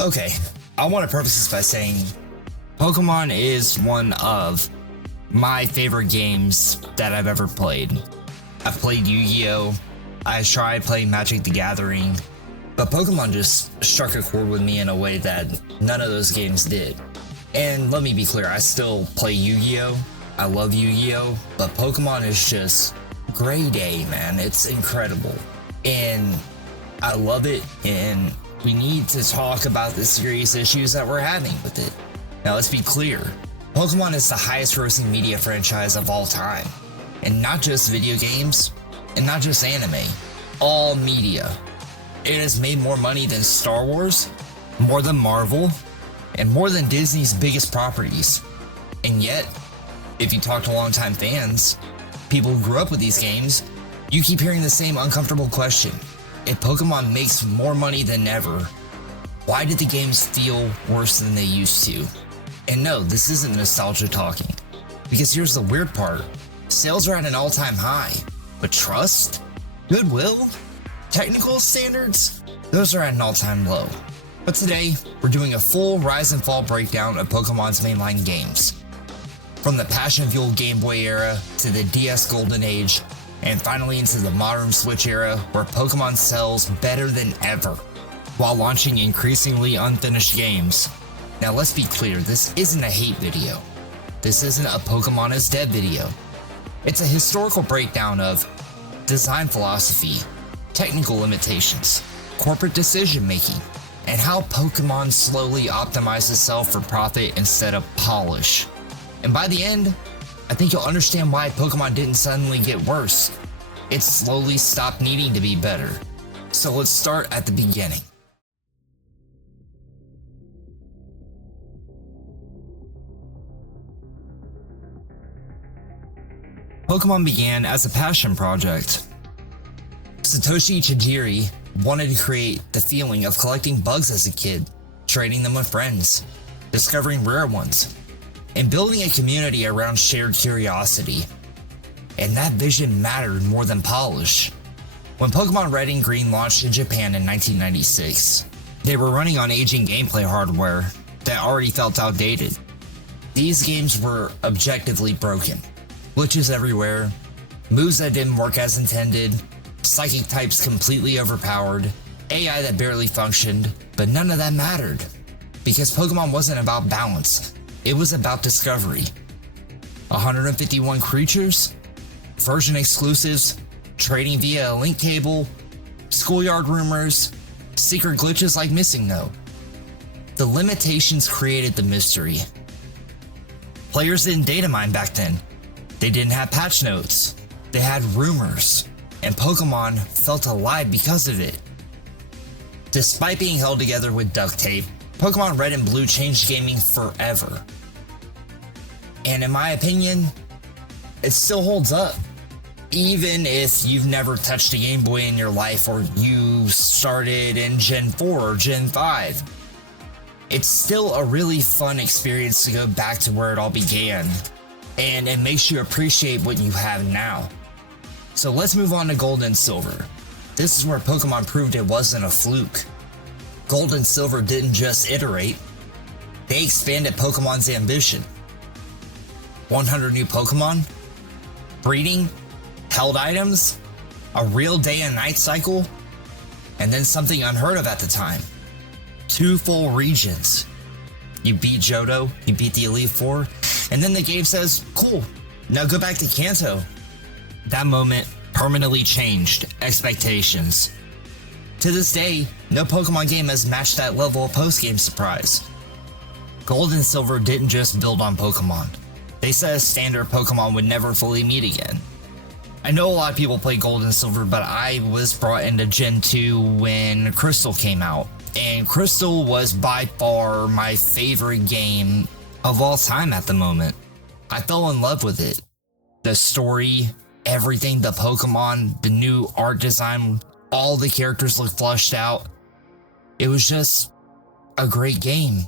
Okay, I want to preface this by saying Pokemon is one of my favorite games that I've ever played. I've played Yu-Gi-Oh! I tried playing Magic the Gathering, but Pokemon just struck a chord with me in a way that none of those games did. And let me be clear, I still play Yu-Gi-Oh! I love Yu-Gi-Oh! But Pokemon is just grade A, man. It's incredible. And I love it, and we need to talk about the serious issues that we're having with it. Now let's be clear, Pokemon is the highest grossing media franchise of all time. And not just video games, and not just anime, all media. It has made more money than Star Wars, more than Marvel, and more than Disney's biggest properties. And yet, if you talk to longtime fans, people who grew up with these games, you keep hearing the same uncomfortable question. If Pokemon makes more money than ever, why did the games feel worse than they used to? And no, this isn't nostalgia talking. Because here's the weird part. Sales are at an all-time high, but trust, goodwill, technical standards, those are at an all-time low. But today, we're doing a full rise and fall breakdown of Pokemon's mainline games. From the passion-fueled Game Boy era to the DS Golden Age, and finally into the modern Switch era where Pokemon sells better than ever, while launching increasingly unfinished games. Now let's be clear, this isn't a hate video. This isn't a Pokemon is dead video. It's a historical breakdown of design philosophy, technical limitations, corporate decision making, and how Pokemon slowly optimizes itself for profit instead of polish. And by the end, I think you'll understand why Pokemon didn't suddenly get worse. It slowly stopped needing to be better. So let's start at the beginning. Pokemon began as a passion project. Satoshi Tajiri wanted to create the feeling of collecting bugs as a kid, trading them with friends, discovering rare ones, and building a community around shared curiosity. And that vision mattered more than polish. When Pokemon Red and Green launched in Japan in 1996, they were running on aging gameplay hardware that already felt outdated. These games were objectively broken. Glitches everywhere, moves that didn't work as intended, psychic types completely overpowered, AI that barely functioned, but none of that mattered. Because Pokemon wasn't about balance, it was about discovery. 151 creatures, version exclusives, trading via a link cable, schoolyard rumors, secret glitches like Missing No. The limitations created the mystery. Players didn't data mine back then. They didn't have patch notes. They had rumors, and Pokemon felt alive because of it. Despite being held together with duct tape, Pokemon Red and Blue changed gaming forever. And in my opinion, it still holds up. Even if you've never touched a Game Boy in your life or you started in Gen 4 or Gen 5, it's still a really fun experience to go back to where it all began. And it makes you appreciate what you have now. So let's move on to Gold and Silver. This is where Pokemon proved it wasn't a fluke. Gold and Silver didn't just iterate, they expanded Pokemon's ambition. 100 new Pokemon, breeding, held items, a real day and night cycle, and then something unheard of at the time. 2 full regions. You beat Johto, you beat the Elite Four, and then the game says, cool, now go back to Kanto. That moment permanently changed expectations. To this day, no Pokemon game has matched that level of post-game surprise. Gold and Silver didn't just build on Pokemon. They set a standard Pokemon would never fully meet again. I know a lot of people play Gold and Silver, but I was brought into Gen 2 when Crystal came out. And Crystal was by far my favorite game of all time at the moment. I fell in love with it. The story, everything, the Pokemon, the new art design, all the characters look fleshed out. It was just a great game.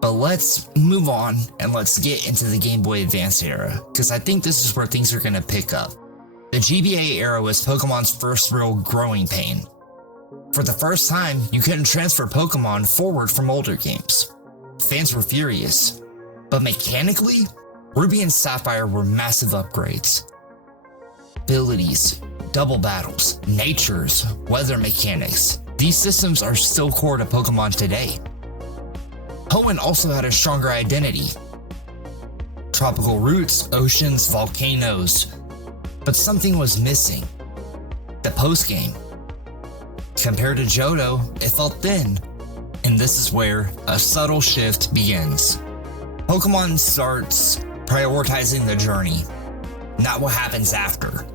But let's move on and let's get into the Game Boy Advance era, because I think this is where things are going to pick up. The GBA era was Pokemon's first real growing pain. For the first time, you couldn't transfer Pokemon forward from older games. Fans were furious, but mechanically, Ruby and Sapphire were massive upgrades. Abilities, double battles, natures, weather mechanics, these systems are still core to Pokemon today. Hoenn also had a stronger identity. Tropical roots, oceans, volcanoes, but something was missing. The postgame. Compared to Johto, it felt thin, and this is where a subtle shift begins. Pokemon starts prioritizing the journey, not what happens after.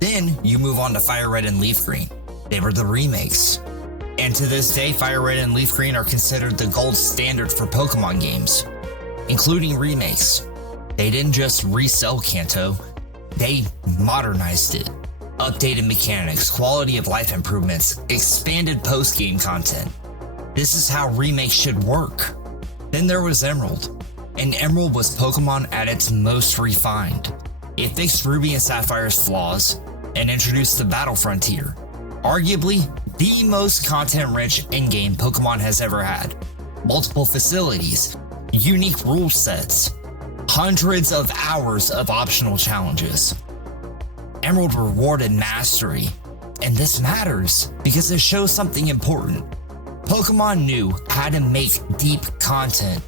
Then you move on to Fire Red and Leaf Green. They were the remakes. And to this day, Fire Red and Leaf Green are considered the gold standard for Pokemon games, including remakes. They didn't just resell Kanto, they modernized it. Updated mechanics, quality of life improvements, expanded post-game content. This is how remakes should work. Then there was Emerald, and Emerald was Pokemon at its most refined. It fixed Ruby and Sapphire's flaws and introduced the Battle Frontier, arguably the most content-rich in-game Pokemon has ever had. Multiple facilities, unique rule sets, hundreds of hours of optional challenges. Emerald rewarded mastery, and this matters because it shows something important. Pokemon knew how to make deep content.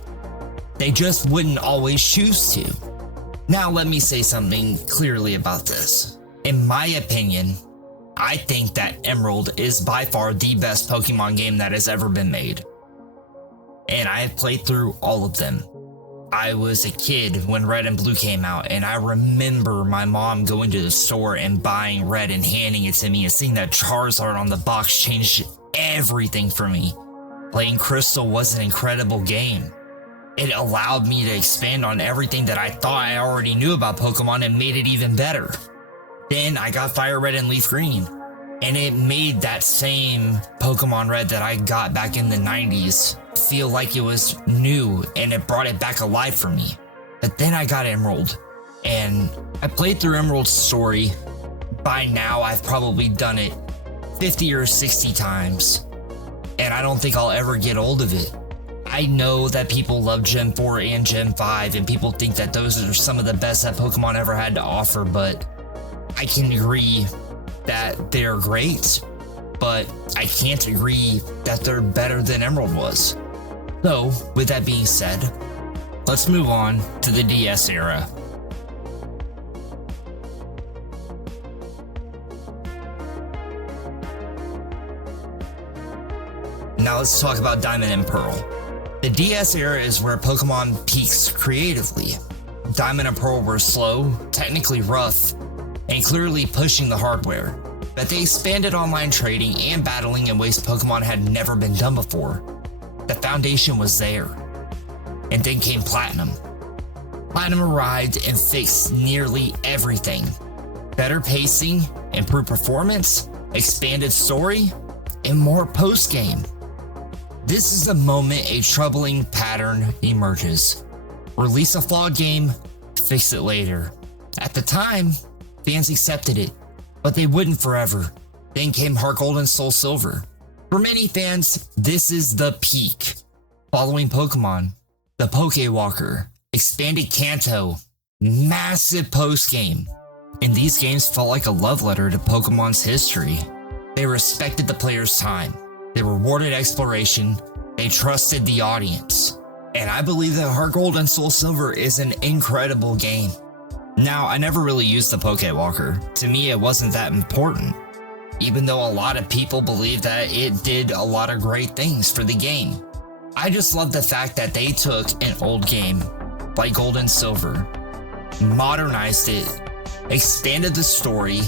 They just wouldn't always choose to. Now let me say something clearly about this. In my opinion, I think that Emerald is by far the best Pokemon game that has ever been made. And I have played through all of them. I was a kid when Red and Blue came out, and I remember my mom going to the store and buying Red and handing it to me, and seeing that Charizard on the box changed everything for me. Playing Crystal was an incredible game. It allowed me to expand on everything that I thought I already knew about Pokemon and made it even better. Then I got Fire Red and Leaf Green, and it made that same Pokemon Red that I got back in the 90s feel like it was new, and it brought it back alive for me. But then I got Emerald, and I played through Emerald's story. By now, I've probably done it 50 or 60 times, and I don't think I'll ever get old of it. I know that people love Gen 4 and Gen 5, and people think that those are some of the best that Pokemon ever had to offer, but I can agree that they're great, but I can't agree that they're better than Emerald was. So, with that being said, let's move on to the DS era. Now let's talk about Diamond and Pearl. The DS era is where Pokemon peaks creatively. Diamond and Pearl were slow, technically rough, and clearly pushing the hardware, but they expanded online trading and battling in ways Pokemon had never been done before. The foundation was there. And then came Platinum. Platinum arrived and fixed nearly everything. Better pacing, improved performance, expanded story, and more post-game. This is the moment a troubling pattern emerges. Release a flawed game, fix it later. At the time, fans accepted it, but they wouldn't forever. Then came Heart Gold and Soul Silver. For many fans, this is the peak. Following Pokemon, the Pokewalker, expanded Kanto, massive postgame. And these games felt like a love letter to Pokemon's history. They respected the player's time. They rewarded exploration. They trusted the audience. And I believe that Heart Gold and Soul Silver is an incredible game. Now, I never really used the Pokewalker. To me, it wasn't that important, even though a lot of people believe that it did a lot of great things for the game. I just love the fact that they took an old game, like Gold and Silver, modernized it, expanded the story,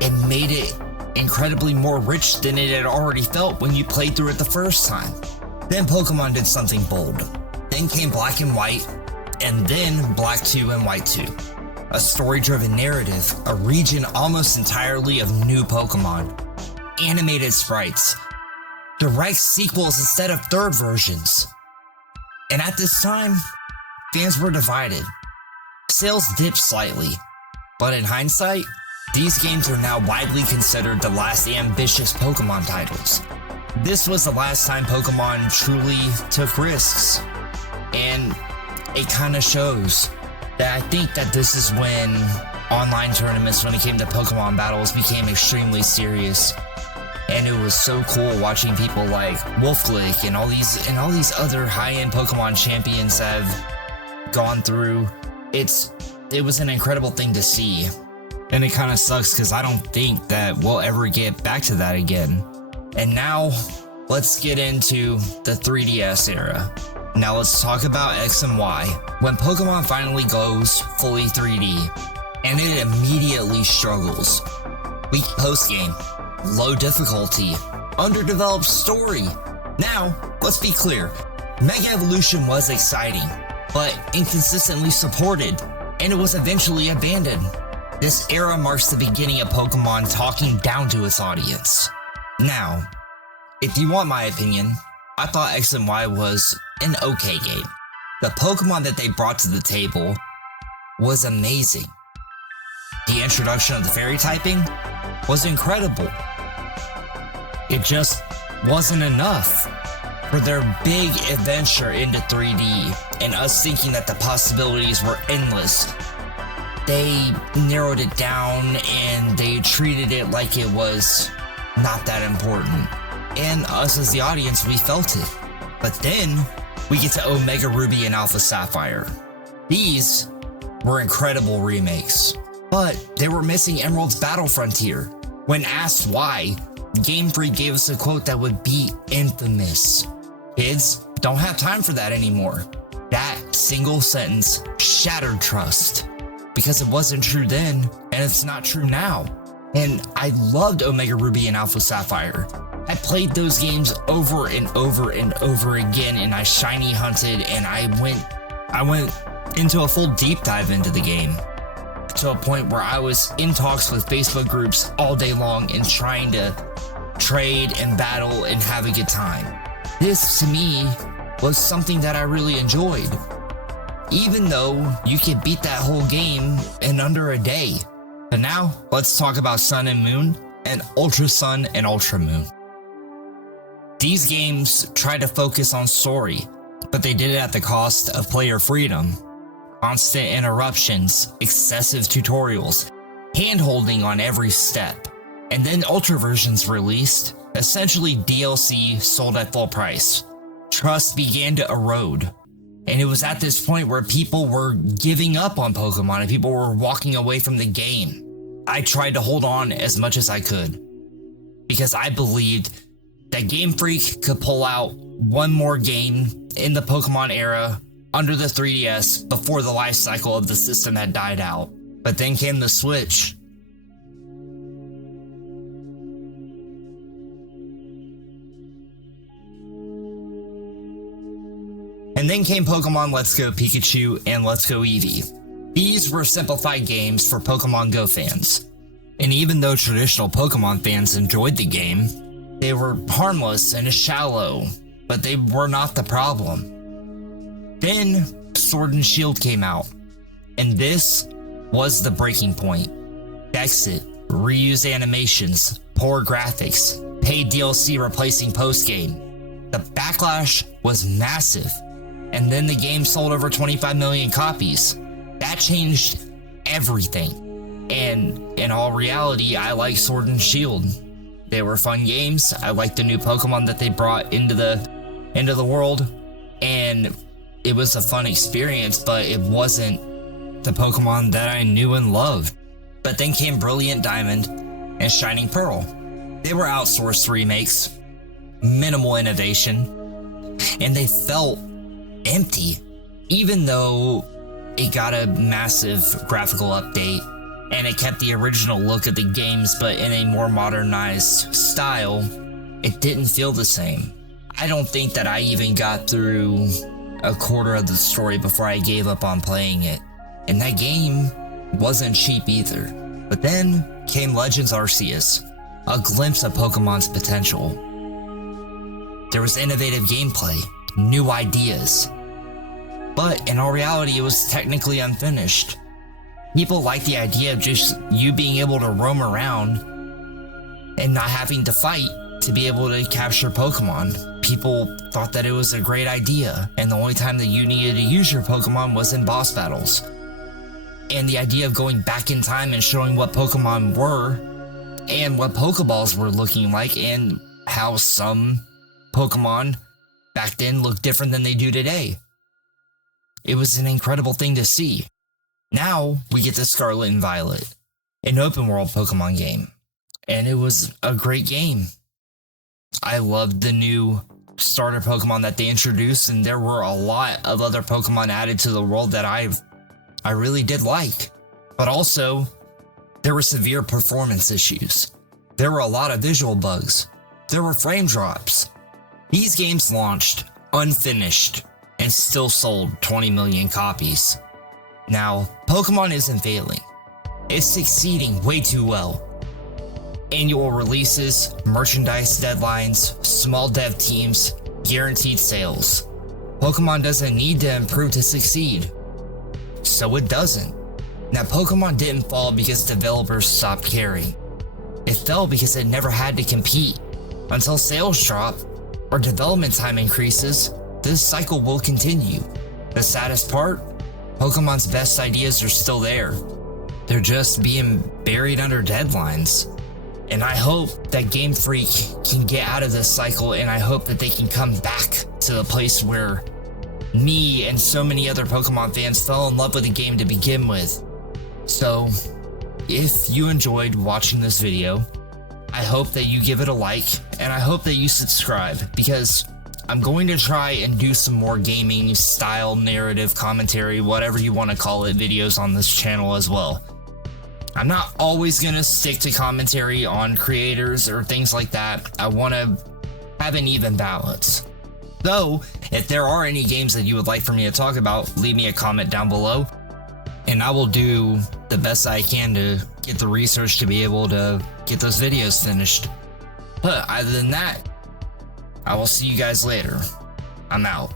and made it incredibly more rich than it had already felt when you played through it the first time. Then Pokemon did something bold. Then came Black and White, and then Black 2 and White 2. A story-driven narrative, a region almost entirely of new Pokemon, animated sprites, direct sequels instead of third versions. And at this time, fans were divided. Sales dipped slightly, but in hindsight, These games are now widely considered the last ambitious Pokemon titles. This was the last time Pokemon truly took risks, and it kind of shows that I think that this is when online tournaments, when it came to Pokemon battles, became extremely serious. And it was so cool watching people like Wolflick and all these other high-end Pokemon champions have gone through. It was an incredible thing to see. And it kind of sucks because I don't think that we'll ever get back to that again. And now, let's get into the 3DS era. Now let's talk about X and Y. When Pokemon finally goes fully 3D, and it immediately struggles. Weak post-game, low difficulty, underdeveloped story. Now, let's be clear. Mega Evolution was exciting, but inconsistently supported, and it was eventually abandoned. This era marks the beginning of Pokemon talking down to its audience. Now, if you want my opinion, I thought X and Y was an okay game. The Pokemon that they brought to the table was amazing. The introduction of the fairy typing was incredible. It just wasn't enough for their big adventure into 3D and us thinking that the possibilities were endless. They narrowed it down and they treated it like it was not that important. And us as the audience, we felt it. But then we get to Omega Ruby and Alpha Sapphire. These were incredible remakes, but they were missing Emerald's Battle Frontier. When asked why, Game Freak gave us a quote that would be infamous. Kids don't have time for that anymore. That single sentence shattered trust. Because it wasn't true then, and it's not true now. And I loved Omega Ruby and Alpha Sapphire. I played those games over and over and over again, and I shiny hunted, and I went into a full deep dive into the game. To a point where I was in talks with Facebook groups all day long and trying to trade and battle and have a good time. This, to me, was something that I really enjoyed. Even though you could beat that whole game in under a day. But now, let's talk about Sun and Moon and Ultra Sun and Ultra Moon. These games try to focus on story, but they did it at the cost of player freedom. Constant interruptions, excessive tutorials, hand-holding on every step. And then Ultra versions released, essentially DLC sold at full price. Trust began to erode. And it was at this point where people were giving up on Pokemon and people were walking away from the game. I tried to hold on as much as I could because I believed that Game Freak could pull out one more game in the Pokemon era under the 3DS before the life cycle of the system had died out. But then came the Switch. And then came Pokemon Let's Go Pikachu and Let's Go Eevee. These were simplified games for Pokemon Go fans. And even though traditional Pokemon fans enjoyed the game, they were harmless and shallow, but they were not the problem. Then Sword and Shield came out, and this was the breaking point. Exit, reuse animations, poor graphics, paid DLC replacing post-game. The backlash was massive. And then the game sold over 25 million copies. That changed everything. And in all reality, I like Sword and Shield. They were fun games. I liked the new Pokemon that they brought into the world. And it was a fun experience, but it wasn't the Pokemon that I knew and loved. But then came Brilliant Diamond and Shining Pearl. They were outsourced remakes, minimal innovation, and they felt empty, even though it got a massive graphical update and it kept the original look of the games but in a more modernized style. It didn't feel the same. I don't think that I even got through a quarter of the story before I gave up on playing it, and that game wasn't cheap either. But then came Legends Arceus, a glimpse of Pokemon's potential. There was innovative gameplay, new ideas, but in all reality, it was technically unfinished. People like the idea of just you being able to roam around and not having to fight to be able to capture Pokemon. People thought that it was a great idea, and the only time that you needed to use your Pokemon was in boss battles. And the idea of going back in time and showing what Pokemon were and what Pokeballs were looking like, and how some Pokemon back then looked different than they do today. It was an incredible thing to see. Now we get the Scarlet and Violet, an open world Pokemon game, and it was a great game. I loved the new starter Pokemon that they introduced, and there were a lot of other Pokemon added to the world that I really did like. But also, there were severe performance issues. There were a lot of visual bugs. There were frame drops. These games launched unfinished and still sold 20 million copies. Now, Pokemon isn't failing. It's succeeding way too well. Annual releases, merchandise deadlines, small dev teams, guaranteed sales. Pokemon doesn't need to improve to succeed. So it doesn't. Now, Pokemon didn't fall because developers stopped caring. It fell because it never had to compete. Until sales drop or development time increases, this cycle will continue. The saddest part? Pokemon's best ideas are still there. They're just being buried under deadlines. And I hope that Game Freak can get out of this cycle, and I hope that they can come back to the place where me and so many other Pokemon fans fell in love with the game to begin with. So, if you enjoyed watching this video, I hope that you give it a like, and I hope that you subscribe, because I'm going to try and do some more gaming style narrative commentary, whatever you want to call it, videos on this channel as well. I'm not always going to stick to commentary on creators or things like that. I want to have an even balance. So, if there are any games that you would like for me to talk about, leave me a comment down below, and I will do the best I can to get the research to be able to get those videos finished. But other than that, I will see you guys later. I'm out.